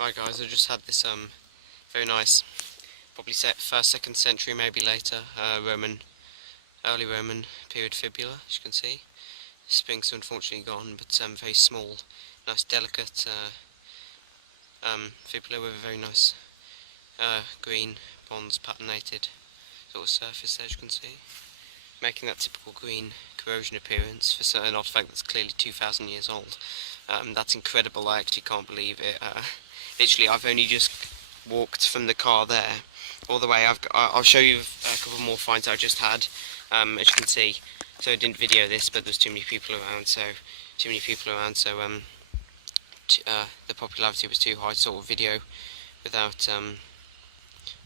Right guys, I just had this very nice, probably set first, second century, maybe later, early Roman period fibula, as you can see. Sphinx unfortunately gone, but very small, nice delicate fibula with a very nice green bronze patinated sort of surface there, as you can see, making that typical green corrosion appearance for an artifact that's clearly 2,000 years old. That's incredible. I actually can't believe it. Literally, I've only just walked from the car there all the way. I'll show you a couple more finds I just had, as you can see. So I didn't video this, but there's too many people around. So the popularity was too high to sort of video without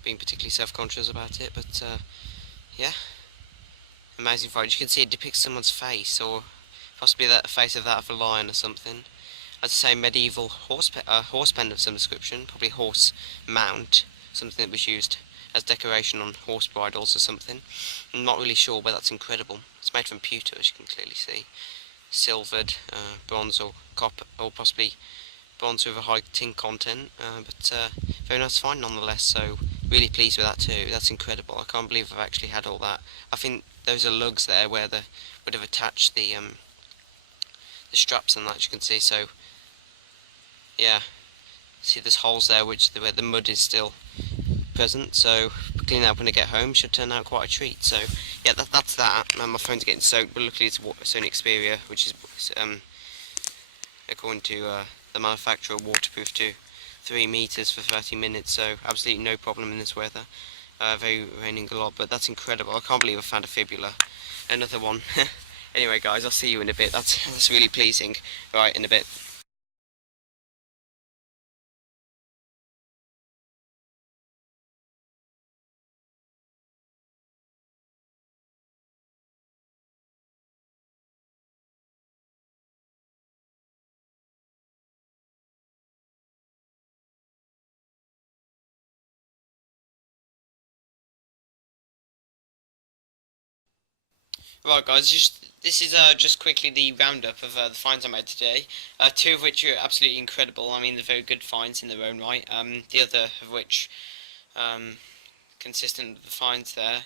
being particularly self-conscious about it. But yeah, amazing find. You can see it depicts someone's face, or possibly the face of that of a lion or something. As I say, medieval horse pen of some description, probably horse mount, something that was used as decoration on horse bridles or something. I'm not really sure, but that's incredible. It's made from pewter, as you can clearly see. Silvered, bronze or copper, or possibly bronze with a high tin content, but very nice find nonetheless, so really pleased with that too. That's incredible. I can't believe I've actually had all that. I think those are lugs there where they would have attached the straps and that, as you can see. So yeah, see there's holes there where the mud is still present, so cleaning that up when I get home should turn out quite a treat. So yeah, that's that. My phone's getting soaked, but luckily it's Sony Xperia, which is according to the manufacturer, waterproof to 3 meters for 30 minutes, so absolutely no problem in this weather. Very raining a lot, but that's incredible. I can't believe I found a fibula, another one. Anyway guys, I'll see you in a bit. That's really pleasing. Right, in a bit. Right guys, this is just quickly the roundup of the finds I made today. Two of which are absolutely incredible. I mean, they're very good finds in their own right. The other of which, um, consistent with the finds there.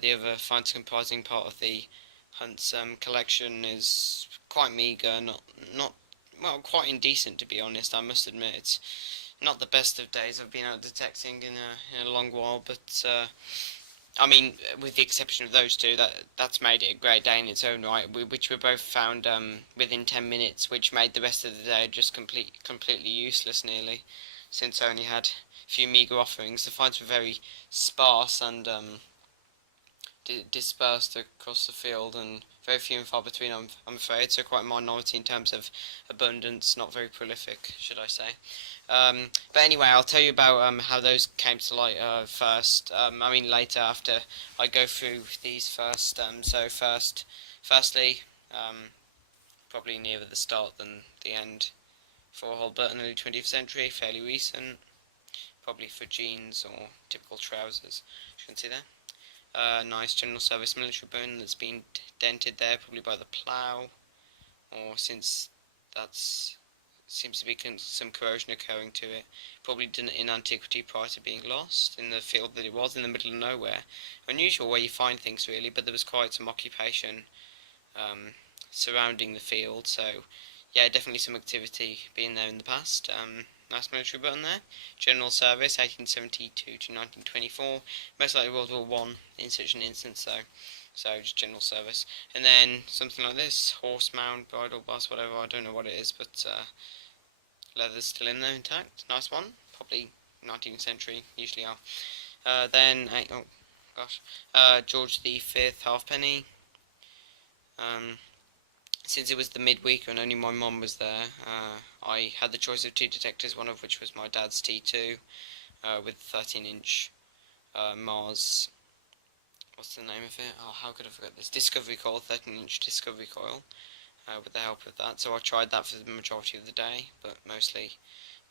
The other finds comprising part of the Hunt's collection is quite meagre, not well, quite indecent to be honest. I must admit, it's not the best of days I've been out detecting in a long while, but I mean, with the exception of those two, that's made it a great day in its own right. Which were both found within 10 minutes, which made the rest of the day just completely useless nearly, since I only had a few meagre offerings. The finds were very sparse and dispersed across the field, and very few and far between, I'm afraid, so quite a minority in terms of abundance, not very prolific, should I say. But anyway, I'll tell you about how those came to light first. I mean later, after I go through these first. Firstly, probably nearer the start than the end, for Holbert in the early 20th century, fairly recent, probably for jeans or typical trousers, as you can see there. Nice general service military bone that's been dented there, probably by the plough, or since that's seems to be some corrosion occurring to it. Probably done in antiquity prior to being lost in the field that it was in the middle of nowhere. Unusual where you find things really, but there was quite some occupation surrounding the field, so yeah, definitely some activity being there in the past. Nice military button there. General service, 1872 to 1924. Most likely World War One in such an instance, so just general service. And then something like this, horse mount, bridle bus, whatever. I don't know what it is, but leather's still in there intact. Nice one. Probably 19th century. Usually are. Then oh gosh, George V halfpenny. Um, Since it was the midweek and only my mum was there, I had the choice of two detectors, one of which was my dad's T2 with 13-inch Mars. What's the name of it? Oh, how could I forget this? Discovery coil, 13-inch Discovery coil, with the help of that. So I tried that for the majority of the day, but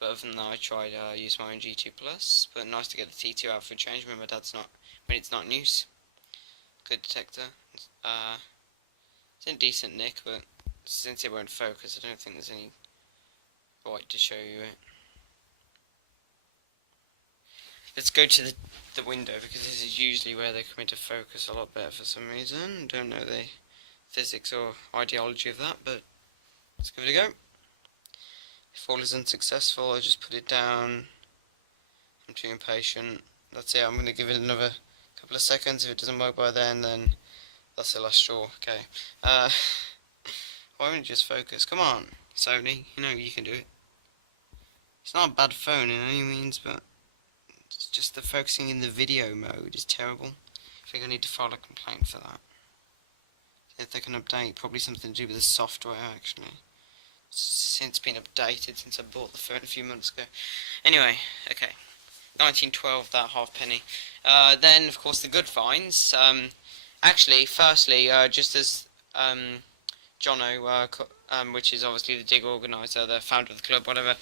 other than that, I tried use my own G2 Plus. But nice to get the T2 out for a change when it's not in use. Good detector. Uh, it's in decent nick, but since it won't focus, I don't think there's any point to show you it. let's go to the window, because this is usually where they come into focus a lot better for some reason. Don't know the physics or ideology of that, but let's give it a go. If all is unsuccessful, I'll just put it down. I'm too impatient. That's it. I'm going to give it another couple of seconds. If it doesn't work by then that's the last straw. Okay. Why won't you just focus? Come on, Sony. You know you can do it. It's not a bad phone in any means, but it's just the focusing in the video mode is terrible. I think I need to file a complaint for that. If they can update, probably something to do with the software actually. It's since been updated since I bought the phone a few months ago. Anyway, okay. 1912, that halfpenny. Then, of course, the good finds. Actually, firstly, just as Jono, which is obviously the dig organiser, the founder of the club, whatever,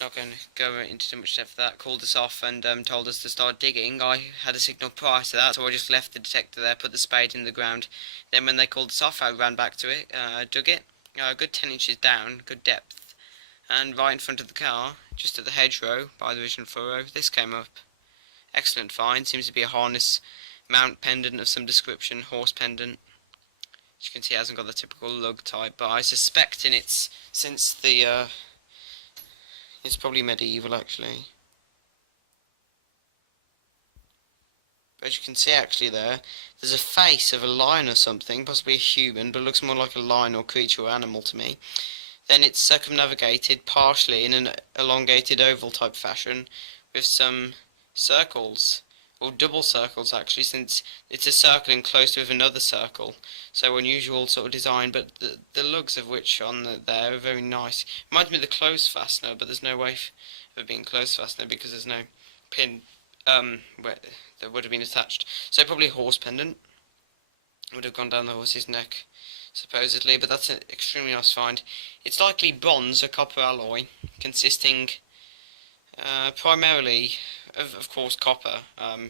not going to go into too much depth for that, called us off and told us to start digging. I had a signal prior to that, so I just left the detector there, put the spade in the ground. Then when they called us off, I ran back to it, dug it, a good 10 inches down, good depth, and right in front of the car, just at the hedgerow, by the vision furrow, this came up. Excellent find, seems to be a harness mount pendant of some description, horse pendant. As you can see, it hasn't got the typical lug type, but I suspect in its, since the, it's probably medieval actually. But as you can see actually there's a face of a lion or something, possibly a human, but it looks more like a lion or creature or animal to me. Then it's circumnavigated partially in an elongated oval type fashion with some circles, or double circles actually, since it's a circle enclosed with another circle. So unusual sort of design, but the lugs of which on there are very nice. Reminds me of the clothes fastener, but there's no way of it being clothes fastener because there's no pin where that would have been attached. So probably a horse pendant would have gone down the horse's neck, supposedly, but that's an extremely nice find. It's likely bronze or copper alloy, consisting primarily of course copper,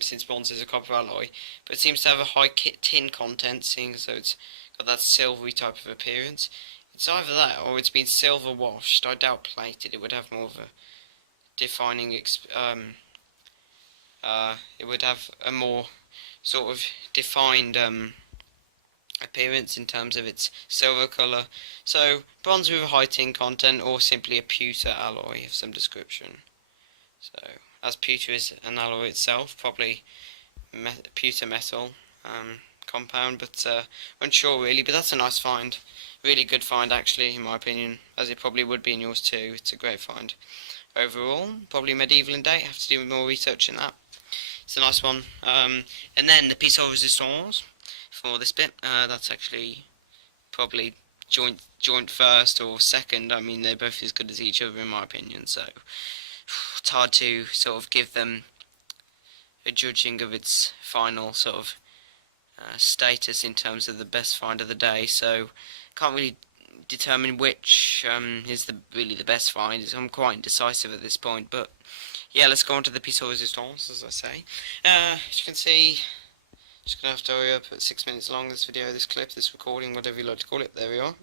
since bronze is a copper alloy, but it seems to have a high tin content, seeing as though it's got that silvery type of appearance. It's either that or it's been silver washed. I doubt plated. It would have more of a defining it would have a more sort of defined appearance in terms of its silver colour. So bronze with a high tin content, or simply a pewter alloy of some description. So as pewter is an alloy itself, probably pewter metal compound, but unsure really. But that's a nice find, really good find actually in my opinion, as it probably would be in yours too. It's a great find overall, probably medieval in date. Have to do more research in that. It's a nice one. And then the piece of resistance for this bit, that's actually probably joint first or second. I mean, they're both as good as each other in my opinion, so it's hard to sort of give them a judging of its final sort of status in terms of the best find of the day, so can't really determine which is really the best find. I'm quite indecisive at this point, but yeah, let's go on to the piece of resistance, as I say. As you can see, just gonna have to hurry up. At 6 minutes long, this video, this clip, this recording, whatever you like to call it. There we are.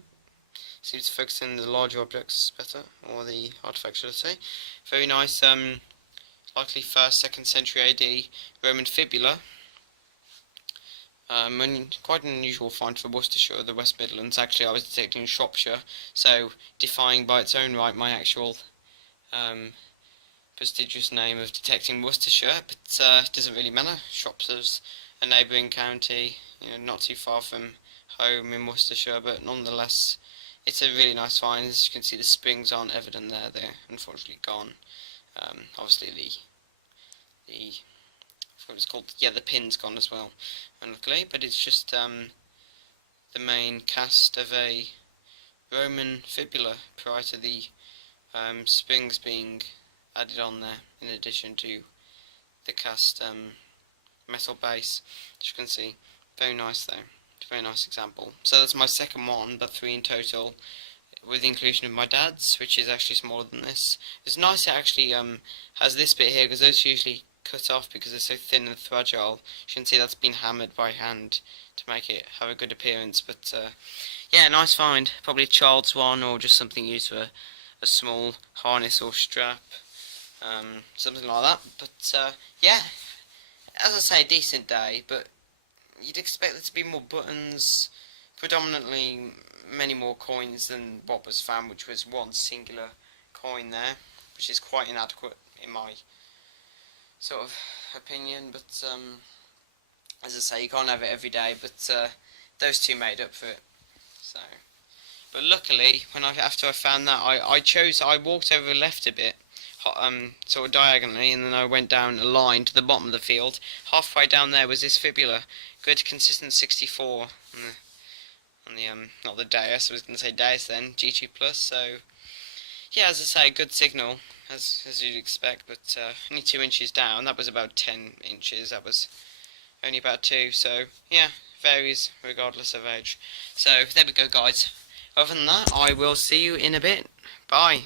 Seems to focus in the larger objects better, or the artifacts, should I say. Very nice, likely 1st, 2nd century AD Roman fibula. Quite an unusual find for Worcestershire, the West Midlands. Actually, I was detecting in Shropshire, so defying by its own right my actual prestigious name of detecting Worcestershire, but it doesn't really matter. Shropshire's a neighbouring county, not too far from home in Worcestershire, but nonetheless, it's a really nice find. As you can see, the springs aren't evident there; they're unfortunately gone. Obviously, what it's called, yeah, the pin's gone as well, unluckily. But it's just the main cast of a Roman fibula prior to the springs being added on there, in addition to the cast metal base. As you can see, very nice though. It's a very nice example. So that's my second one, but 3 in total, with the inclusion of my dad's, which is actually smaller than this. It's nice it actually has this bit here, because those usually cut off because they're so thin and fragile. You can see that's been hammered by hand to make it have a good appearance. But yeah, nice find. Probably a child's one, or just something used for a small harness or strap. something like that. But yeah, as I say, a decent day, but you'd expect there to be more buttons, predominantly many more coins than what was found, which was one singular coin there, which is quite inadequate in my sort of opinion. But as I say, you can't have it every day, but those two made up for it. So, but luckily, after I found that, I walked over left a bit, sort of diagonally, and then I went down a line to the bottom of the field. Halfway down there was this Fibula, good consistent 64 on the not the dais. I was going to say dais then, G2 plus. So yeah, as I say, good signal as you'd expect, but only 2 inches down. That was about 10 inches. That was only about 2. So yeah, varies regardless of age. So there we go, guys. Other than that, I will see you in a bit. Bye.